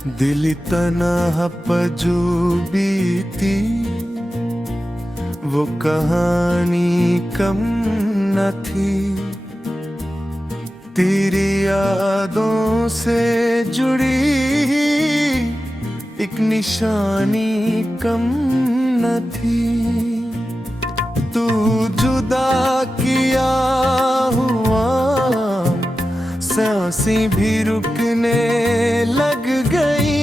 दिल तन्हा जो बीती वो कहानी कम न थी। तेरी यादों से जुड़ी एक निशानी कम न थी। तू जुदा किया हुआ सांसें भी रुकने लग गई।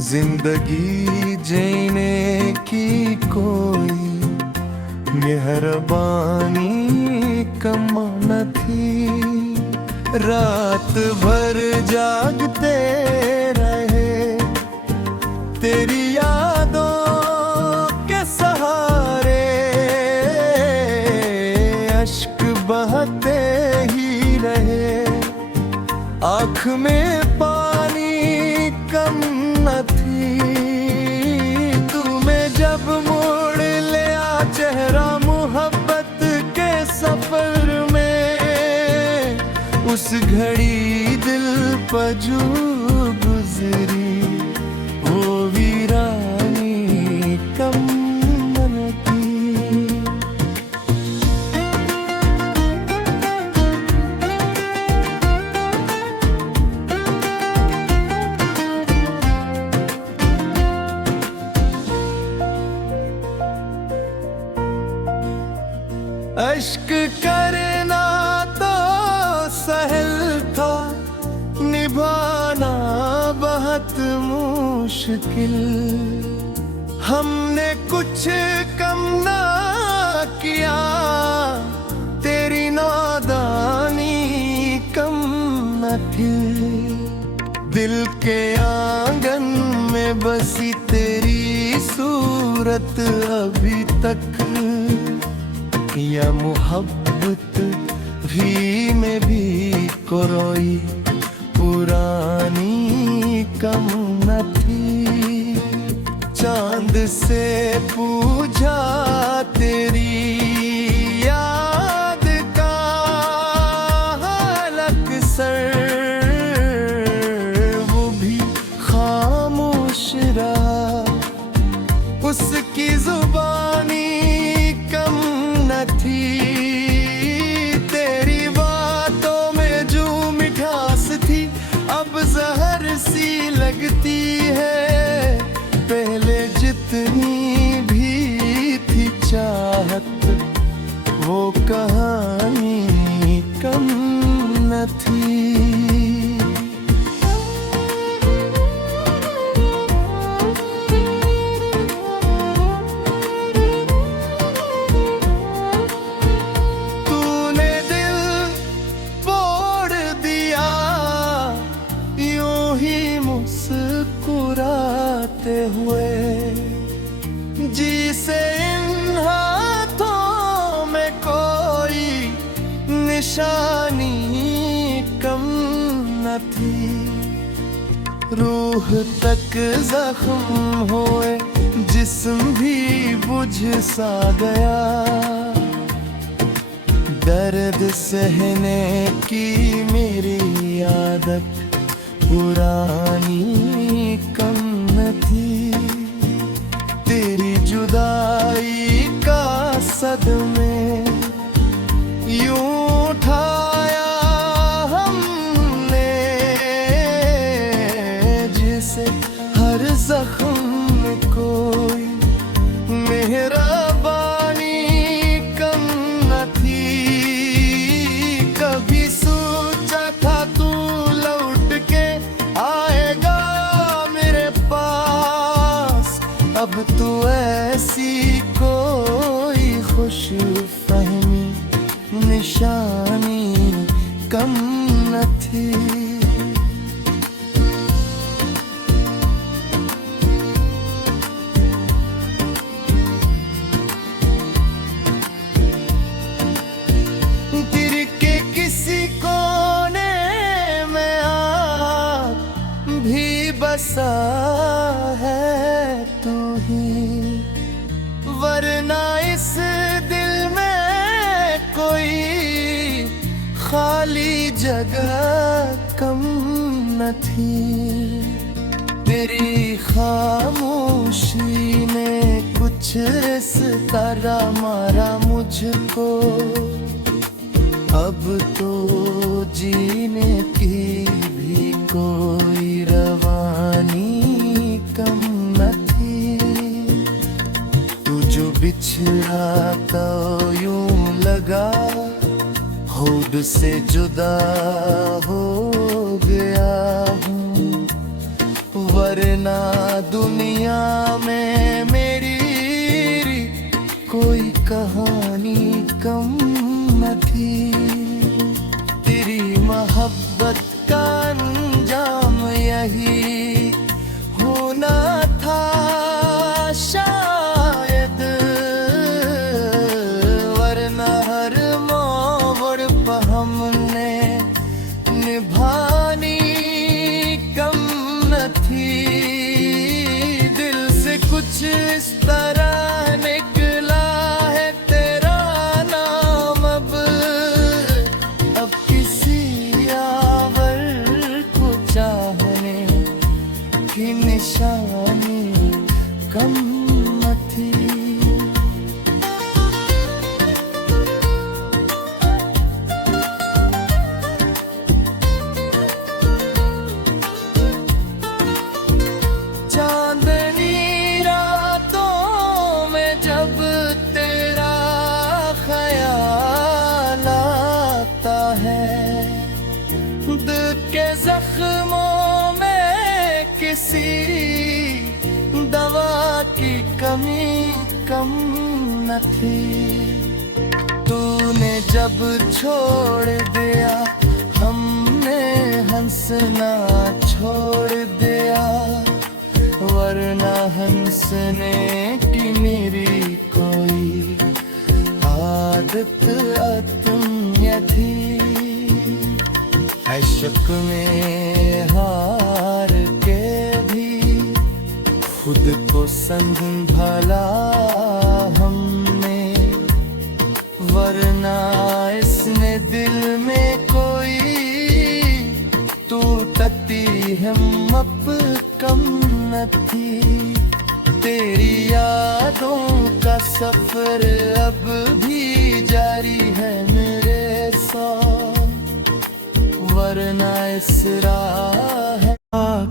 जिंदगी जीने की कोई मेहरबानी कम न थी। रात भर जागते रहे तेरी यादों के सहारे। अश्क बहते ही रहे, आँख में पानी कम न थी। तुम्हें जब मोड़ लिया चेहरा मोहब्बत के सफर में, उस घड़ी दिल पर जो गुजरी वो वीरानी कम न थी। अश्क करना तो सहल था, निभाना बहुत मुश्किल। हमने कुछ कम ना किया, तेरी नादानी कम न थी। दिल के आंगन में बसी तेरी सूरत अभी तक, या मोहब्बत भी में भी कोई पुरानी कम न थी। चांद से पूछा तेरी याद का हाल अक्सर, वो भी खामोश रहा। उसकी जुबानी कम न थी। तेरी बातों में जो मिठास थी अब जहर सी लगती है। पहले जितनी भी थी चाहत वो कहानी कम न थी। मुस्कुराते हुए जी से इन हाथों में कोई निशानी कम न थी। रूह तक जख्म हुए, जिस्म भी बुझ सा गया। दर्द सहने की मेरी आदत पुरानी कम न थी। तेरी जुदाई का सदमे यूं उठाया हमने, जिसे हर जख्म में कोई मेहरबानी कम न थी। कभी सोचा था तू लौट के आएगा मेरे पास, अब तो ऐसी कोई खुश फहमी निशानी कम न थी। दिल के किसी कोने में आप भी बसा है तू ही, वरना इस दिल में कोई खाली जगह कम न थी। तेरी खामोशी ने कुछ इस तरह मारा मुझको, अब तो जीने की भी कोई रवानी कम न थी। तू जो बिछड़ा तो यूं लगा होद से जुदा हो गया हूँ, वरना दुनिया में मेरी कोई कहानी कम न थी। तेरी मोहब्बत का अंजाम यही होना था शायद, वरना हर मोड़ पर हमने निभानी कम न थी। दिल से कुछ इस तरह निकला है तेरा नाम, अब किसी यावर को चाहने की निशानी कम न थी। चांदनी रातों में जब तेरा ख्याल आता है, दिल के जख्मों में किसी दवा की कमी कम न थी। तूने जब छोड़ दिया हमने हंसना छोड़ दिया, वरना हंसने की मेरी कोई आदत अदम्य थी। इश्क में हार के भी खुद को संभाला हमने, वरना इसमें दिल में कोई टूटती हिम्मत कम न थी। तेरी यादों का सफर अब भी जारी है मेरे साथ, वरना इस राह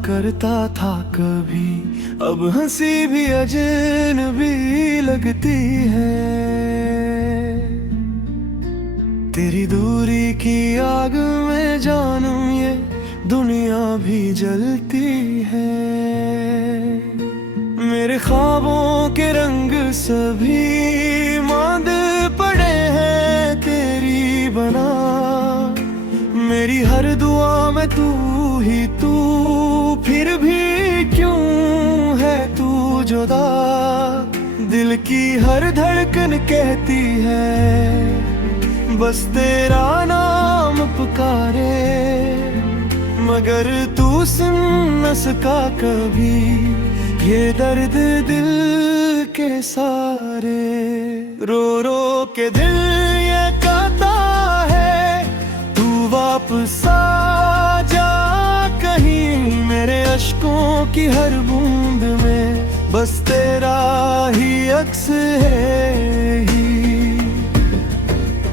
करता था कभी, अब हंसी भी अजनबी लगती है। तेरी दूरी की आग में जानू ये दुनिया भी जलती है। मेरे ख्वाबों के रंग सभी मांद पड़े हैं तेरी बना, मेरी हर दुआ में तू ही तू, फिर भी क्यों है तू जुदा। दिल की हर धड़कन कहती है बस तेरा नाम पुकारे, मगर तू सुन न सका कभी ये दर्द दिल के सारे। रो रो के दिल ये कहता है तू वापस आ जा कहीं, मेरे अश्कों की हर बूंद में बस तेरा ही अक्स है ही।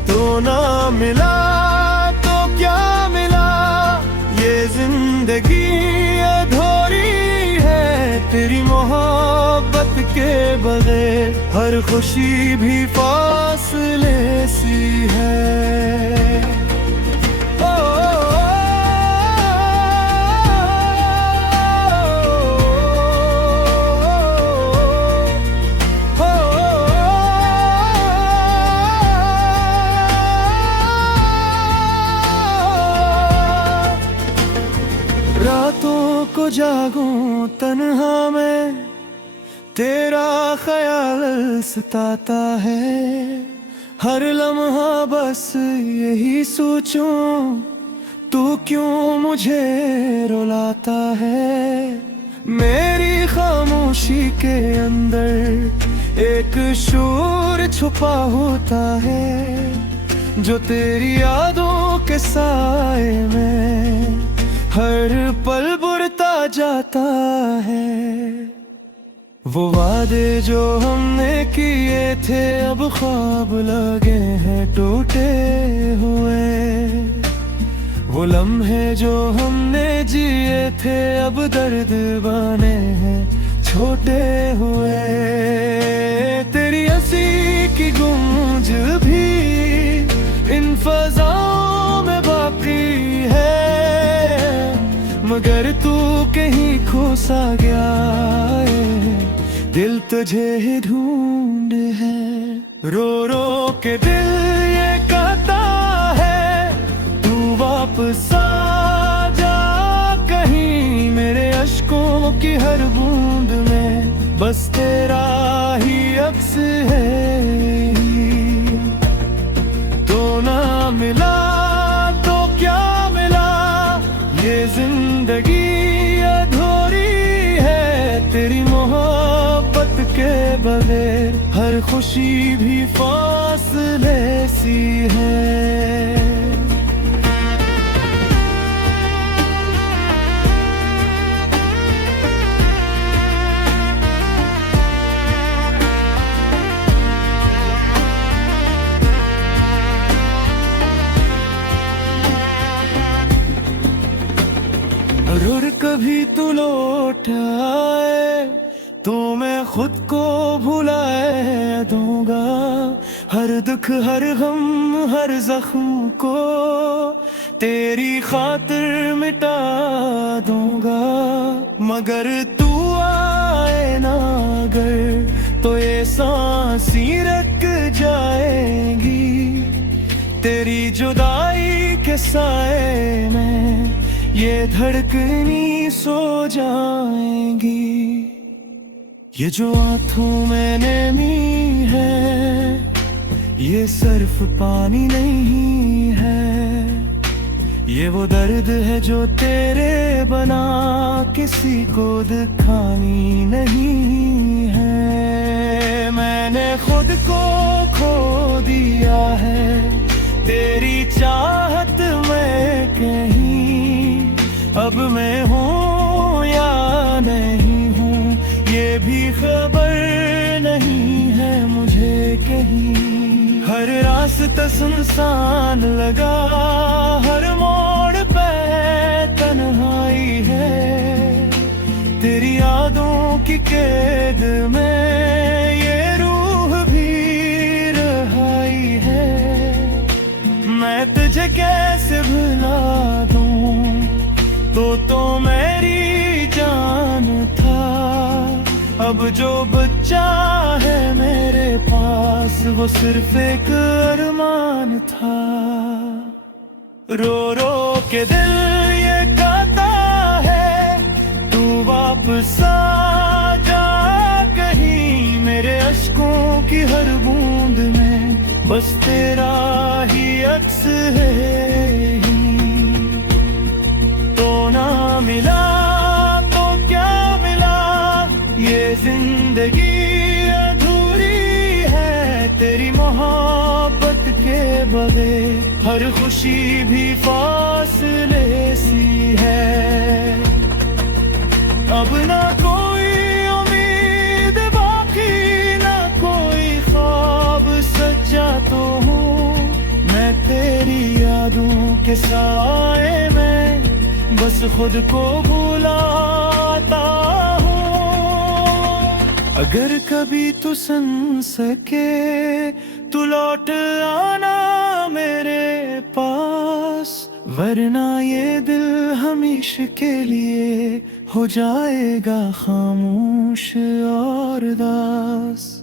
तो ना मिला तो क्या मिला, ये जिंदगी अधूरी है तेरी मोहब्बत के बगैर, हर खुशी भी फासले सी है। रातों को जागूं तन्हा मैं, तेरा ख्याल सताता है, हर लम्हा बस यही सोचूं तू क्यों मुझे रुलाता है। मेरी खामोशी के अंदर एक शोर छुपा होता है, जो तेरी यादों के साए में हर पल बुरता जाता है। वो वादे जो हमने किए थे अब ख्वाब लगे हैं टूटे हुए। वो लम्हे जो हमने जिए थे अब दर्द बने हैं छोटे हुए। तेरी हंसी की गूंज भी इन फज़ाओं में बाकी है, मगर तू कहीं खो सा गया है, दिल तुझे ही ढूंढ है। रो रो के दिल ये कहता है तू वापस आ जा कहीं, मेरे अश्कों की हर बूंद में बस तेरा ही अक्स है। तो ना मिला तो क्या मिला, ये जिंदगी अधूरी है तेरी मोहब्बत के बगैर, हर खुशी भी फासले सी है। और कभी तू लौट आए तो मैं खुद को भुलाए दूंगा, हर दुख हर गम हर जख्म को तेरी खातिर मिटा दूंगा। मगर तू आए ना अगर तो ये सांसी रुक जाएगी, तेरी जुदाई के साए में ये धड़कनी सो जाएंगी। ये जो आंखों में नमी है ये सिर्फ पानी नहीं है, ये वो दर्द है जो तेरे बना किसी को दिखानी नहीं है। मैंने खुद को खो दिया है तेरी चाहत में कहीं, अब मैं हूँ या नहीं हूँ ये भी खबर नहीं है मुझे कहीं। हर रास्ता सुनसान लगा, हर मोड़ पे तन्हाई है, तेरी यादों की कैद में ये रूह भी रहाई है। मैं तुझे कैसे भुला दूँ, तो मेरी जान था, अब जो बच्चा है मेरे पास वो सिर्फ एक अरमान था। रो रो के दिल ये कहता है तू वापस आ जा कहीं, मेरे अश्कों की हर बूंद में बस तेरा ही अक्स है। तो ना मिला तो क्या मिला, ये जिंदगी अधूरी है तेरी मोहब्बत के बगैर, हर खुशी भी फासले सी है। अब ना कोई उम्मीद बाकी ना कोई ख्वाब सच्चा तो हूँ मैं तेरी यादों के साए में, बस खुद को भुलाता हूँ। अगर कभी तू सुन सके तू लौट आना मेरे पास, वरना ये दिल हमेशा के लिए हो जाएगा खामोश और उदास।